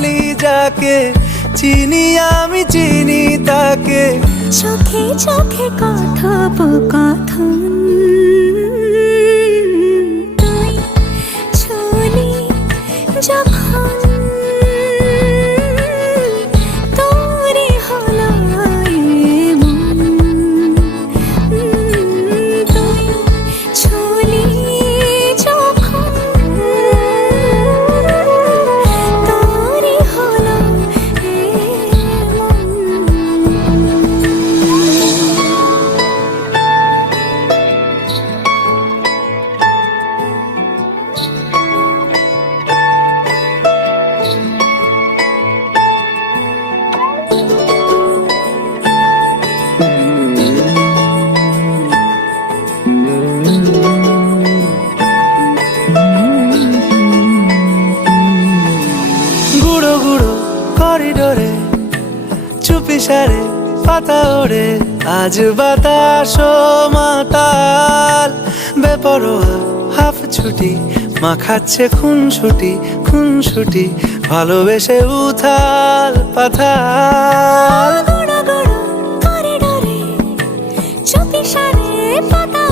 বলি যাকে, চিনি আমি চিনি তাকে। চোখে চোখে কথোপকথন, তুই ছুলি যখন, তোরে হলো এমন। তুই ছুলি যখন, তোরে হলো এমন। গুঁড়ো গুঁড়ো করিডোরে চুপি সারে পাতা ওড়ে, আজ বাতাস মাতাল বেপরোয়া হাফ ছুটি, মাখাচ্ছে খুনসুটি খুনসুটি, ভালোবেসে উথাল পাথাল। গুঁড়ো গুঁড়ো করিডোরে চুপি সারে পাতা